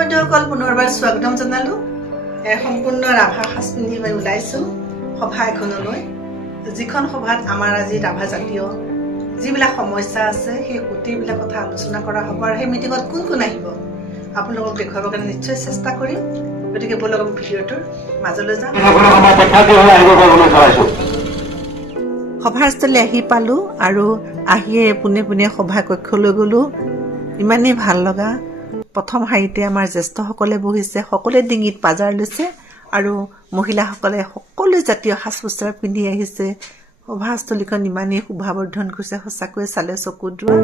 বন্ধুসকল পুনৰবাৰ স্বাগতম জনালো সম্পূৰ্ণ ৰাভা সাজ পিন্ধি মই ওলাইছো সভা এখনলৈ যিখন সভাত আমাৰ আজি ৰাভা জাতীয় যিবিলাক সমস্যা আছে সেই গোটেইবিলাক কথা আলোচনা কৰা হ'ব আৰু সেই মিটিঙত কোন কোন আহিব আপোনালোকক দেখুৱাবৰ কাৰণে নিশ্চয় চেষ্টা কৰিম গতিকে বলক ভিডিঅ'টোৰ মাজলৈ যাম সভাস্থলী আহি পালো আৰু আহিয়ে পোনে পোনে সভা কক্ষলৈ গলো ইমানেই ভাল লগা প্ৰথম শাৰীতে আমাৰ জ্যেষ্ঠসকলে বহিছে সকলোৱে ডিঙিত পাজাৰ লৈছে আৰু মহিলাসকলে সকলো জাতীয় সাজ পোছাক পিন্ধি আহিছে সভাস্থলীখন ইমানেই শোভাবৰ্ধন কৰিছে সঁচাকৈ চালে চকু দ্ৰোৱা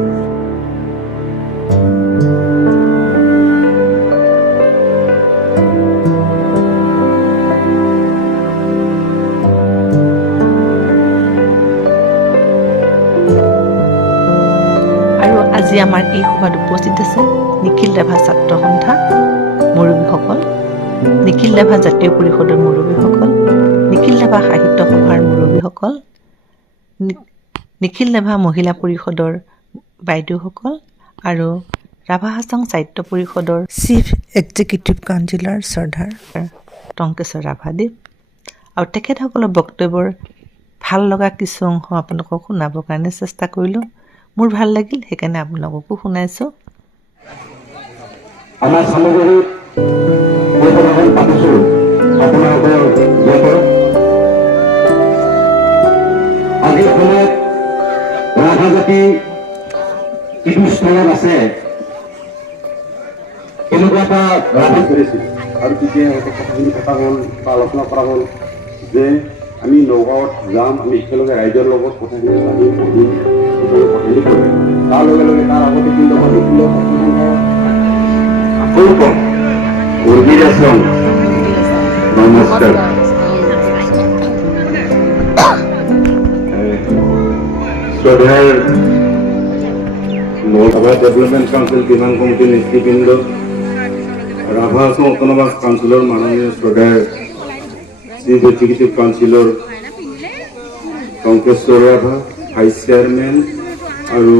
আজি আমাৰ এই সভাত উপস্থিত আছে নিখিল ৰাভা ছাত্ৰ সন্থা মুৰব্বীসকল নিখিল ৰাভা জাতীয় পৰিষদৰ মুৰব্বীসকল নিখিল ৰাভা সাহিত্য সভাৰ মুৰব্বীসকল নিখিল ৰাভা মহিলা পৰিষদৰ বাইদেউসকল আৰু ৰাভা হাছং সাহিত্য পৰিষদৰ চিফ এক্সিকিউটিভ কাউন্সিলৰ শ্ৰদ্ধাৰ টংকেশ্বৰ ৰাভাদেৱ আৰু তেখেতসকলৰ বক্তব্যৰ ভাল লগা কিছু অংশ আপোনালোকক শুনাবৰ কাৰণে চেষ্টা কৰিলোঁ মোৰ ভাল লাগিল সেইকাৰণে আপোনালোককো শুনাইছো আমাৰ সামগ্ৰীত বৈঠকখন পাতিছো আপোনালোকৰ লগত আজিৰ সময়ত ৰাভা জাতি কিছু স্থলত আছে এনেকুৱা এটা ৰাভা কৰিছিল আৰু তেতিয়া কথাখিনি পতা হ'ল বা আলোচনা কৰা হ'ল যে আমি নগাঁৱত যাম আমি একেলগে ৰাইজৰ লগত কথাখিনি পাতি পঢ়িম তাৰ লগে লগে তাৰ আগতে কিন্তু নমস্কাৰ শ্ৰদ্ধাৰ ৰাভা ডেভেলপমেণ্ট কাউন্সিল কিমান কমিটিৰ নেতৃবৃন্দ ৰাভা হাছং অট'নমাছ কাউন্সিলৰ মাননীয় শ্ৰদ্ধাৰ চিফ এক্সিকিউটিভ কাউন্সিলৰ টংকেশ্বৰ ৰাভা ভাইচ চেয়াৰমেন আৰু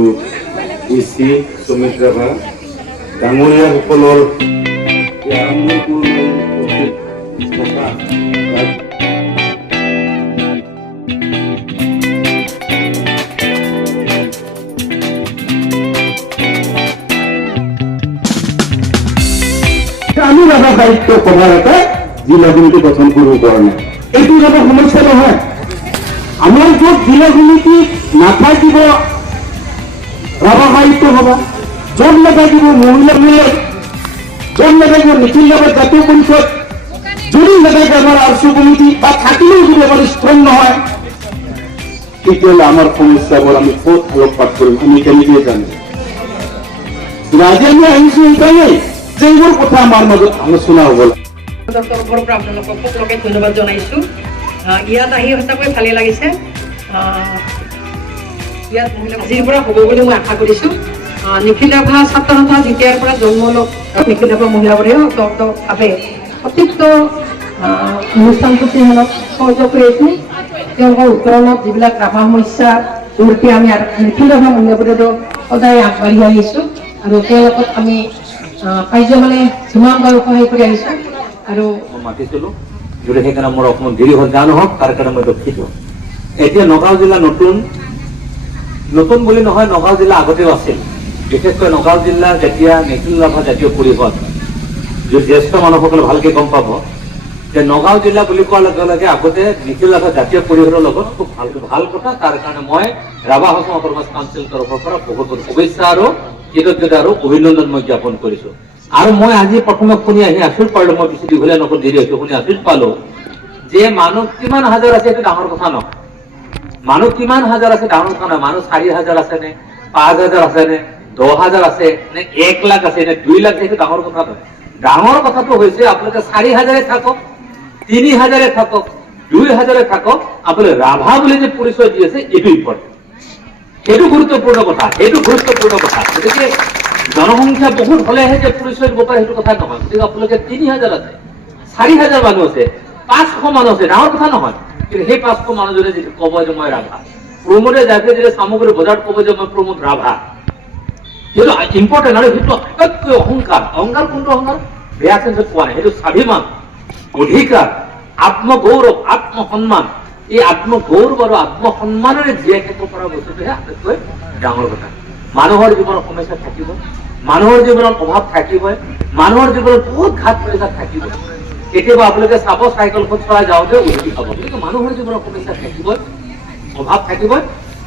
ইচি সুমিত ৰাভা ডাঙৰীয়াসকলৰ আমি ৰাভা সাহিত্য সভাৰ এটা জিলা সমিতি গঠন কৰিব পৰা নাই এইটো এটা সমস্যা নহয় আমাৰ য'ত জিলা সমিতি নাথাকিব ৰাভা সাহিত্য সভা য'ত নাথাকিব মহিলা মিলন য'ত নাথাকিব নিখিল ৰাভা জাতীয় পৰিষদ যদি নাথাকে আমাৰ আৰচু কমিটি বা থাকিলেও যদি আমাৰ ষ্ট্ৰং নহয় তেতিয়াহ'লে আমাৰ সমস্যাবোৰ আমি ক'ত আলোকপাত কৰিম আমি কেনেকৈ জানিম ৰাইজে আমি আহিছো এইকাৰণেই যে এইবোৰ কথা আমাৰ মাজত আলোচনা হ'ব আপোনালোকক সকলোকে ধন্যবাদ জনাইছোঁ ইয়াত আহি সঁচাকৈ ভালেই লাগিছে ইয়াত আজিৰ পৰা হ'ব বুলি মই আশা কৰিছোঁ নিখিল ৰাভা ছাত্ৰ সন্থা যেতিয়াৰ পৰা জন্ম লগ নিখিল ৰাভা মহিলাবোৰেও ভাৱে প্ৰত্যেকটো অনুষ্ঠান প্ৰতিষ্ঠানত সহযোগ কৰি আহিছোঁ তেওঁলোকৰ উত্তৰণত যিবিলাক ৰাভা সমস্যা গতিকে আমি নিখিল ৰাভা মহিলাবোৰেও সদায় আগবাঢ়ি আহিছোঁ আৰু তেওঁলোকক আমি কাৰ্য মানে যিমান পাৰোঁ সহায় কৰি আহিছোঁ আৰু মাতিছিলোঁ যদি সেইকাৰণে মোৰ অকণমান দেৰি হ'ল যা নহওক তাৰ কাৰণে মই দুখিত এতিয়া নগাঁও জিলা নতুন বুলি নহয় নগাঁও জিলা আগতেও আছিল বিশেষকৈ নগাঁও জিলা যেতিয়া নিখিল ৰাভা জাতীয় পৰিষদ জ্যেষ্ঠ মানুহসকলে ভালকৈ গম পাব যে নগাঁও জিলা বুলি কোৱাৰ লগে লগে আগতে নিখিল ৰাভা জাতীয় পৰিষদৰ লগত খুব ভাল কথা তাৰ কাৰণে মই ৰাভা হাছং অট'নমাছ কাউন্সিল তৰফৰ পৰা বহুত শুভেচ্ছা আৰু কৃতজ্ঞতা আৰু অভিনন্দন মই জ্ঞাপন কৰিছোঁ আৰু মই আজি প্ৰথমে শুনি আহি আচৰিত পালো মই বেছি দীঘলীয়া নকৰোঁ দেৰি হৈছে শুনি আচৰিত পালো যে মানুহ কিমান হাজাৰ আছে এইটো ডাঙৰ কথা নহয় মানুহ কিমান হাজাৰ আছে ডাঙৰ কথা নহয় মানুহ 4,000 আছে নে 5,000 আছে নে 10,000 আছে নে 1 লাখ আছে নে 2 লাখ সেইটো ডাঙৰ কথা নহয় ডাঙৰ কথাটো হৈছে আপোনালোকে 4,000 থাকক 3,000 থাকক 2,000 থাকক আপোনালোকে ৰাভা বুলি যে পৰিচয় দি আছে এইটো ইম্পৰ্টেণ্ট সেইটো গুৰুত্বপূৰ্ণ কথা গতিকে জনসংখ্যা বহুত হলেহে যে পৰিচয় দিব পাৰে সেইটো কথা নহয় গতিকে আপোনালোকে 3,000 আছে 4,000 মানুহ আছে 500 মানুহ আছে ডাঙৰ কথা নহয় কিন্তু সেই 500 মানুহজনে যদি ক'ব যে মই ৰাভা প্ৰমোদে যাকে যদি সামগ্ৰী বজাৰত ক'ব যে মই প্ৰমোদ ৰাভা সেইটো ইম্পৰ্টেণ্ট আৰু সেইটো আটাইতকৈ অহংকাৰ কোনটো অহংকাৰ বেয়া চেঞ্চত পোৱা নাই, সেইটো স্বাভিমান, অধিকাৰ, আত্মগৌৰৱ, আত্মসন্মান। এই আত্মগৌৰৱ আৰু আত্মসন্মানেৰে জীয়াই থাকিব পৰা বস্তুটোহে আটাইতকৈ ডাঙৰ কথা। মানুহৰ জীৱনত সমস্যা থাকিব, মানুহৰ জীৱনত অভাৱ থাকিবই, মানুহৰ জীৱনত বহুত ঘাট প্ৰতিঘাত থাকিব। কেতিয়াবা আপোনালোকে চাব চাইকেলখন চলাই যাওঁতে উলটি খাব, গতিকে মানুহৰ জীৱনত সমস্যা থাকিবই, অভাৱ থাকিবই,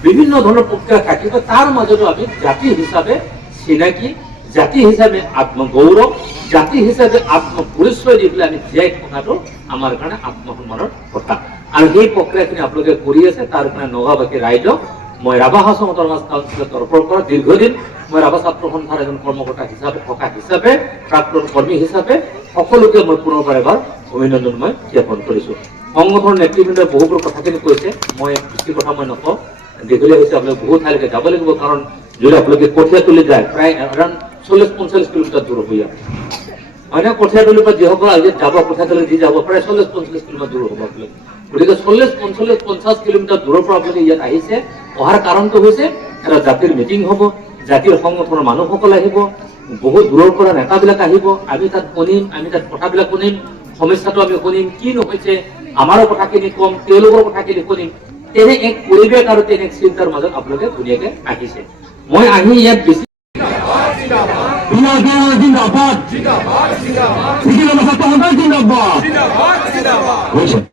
বিভিন্ন ধৰণৰ প্ৰক্ৰিয়া থাকিব। তাৰ মাজতো আমি জাতি হিচাপে চিনাকি, জাতি হিচাপে আত্মগৌৰৱ, জাতি হিচাপে আত্মপৰিচয় দি পেলাই আমি জীয়াই থকাটো আমাৰ কাৰণে আত্মসন্মানৰ কথা। আৰু সেই প্ৰক্ৰিয়াখিনি আপোনালোকে কৰি আছে। তাৰ কাৰণে নগাঁওবাসী ৰাইজক মই ৰাভা হাছং অট'নমাছ কাউন্সিলৰ তৰফৰ পৰা দীৰ্ঘদিন মই ৰাভা ছাত্ৰ সন্থাৰ এজন কৰ্মকৰ্তা হিচাপে, থকা হিচাপে, প্ৰাক্তন কৰ্মী হিচাপে সকলোকে মই পুনৰবাৰ এবাৰ অভিনন্দন মই জ্ঞাপন কৰিছো। সংগঠনৰ নেতৃবৃন্দই বহুবোৰ কথাখিনি কৈছে, মই বেছি কথা মই নকওঁ, দীঘলীয়া হৈছে, আপোনালোকে বহুত ঠাইলৈকে যাব লাগিব। কাৰণ যদি আপোনালোকে কঠীয়া তুলি যায় প্ৰায় এৰাউণ্ড 40-45 কিলোমিটাৰ দূৰ হৈ যায়, হয় নে? কঠীয়াতলিৰ পৰা যিসকল আজি যাব, কঠীয়াতলি দি যাব প্ৰায় 40-45 কিলোমিটাৰ দূৰ হ'ব আপোনালোকে। গতিকে 40-45-50 কিলোমিটাৰ দূৰৰ পৰা আপোনালোকে ইয়াত আহিছে। অহাৰ কাৰণটো হৈছে এটা জাতিৰ মিটিং হ'ব, জাতিৰ সংগঠনৰ মানুহসকল আহিব, বহুত দূৰৰ পৰা নেতাবিলাক আহিব, আমি তাত শুনিম, আমি তাত কথাবিলাক শুনিম, সমস্যাটো আমি শুনিম, কি নহৈছে, আমাৰো কথাখিনি কম, তেওঁলোকৰ কথাখিনি শুনিম। তেনে এক পৰিৱেশ আৰু তেনে এক চিন্তাৰ মাজত আপোনালোকে ধুনীয়াকে আহিছে। মই আহি ইয়াত বেছি জিন্দাবাদ, জিন্দাবাদ, জিন্দাবাদ, জিন্দাবাদ, জিন্দাবাদ।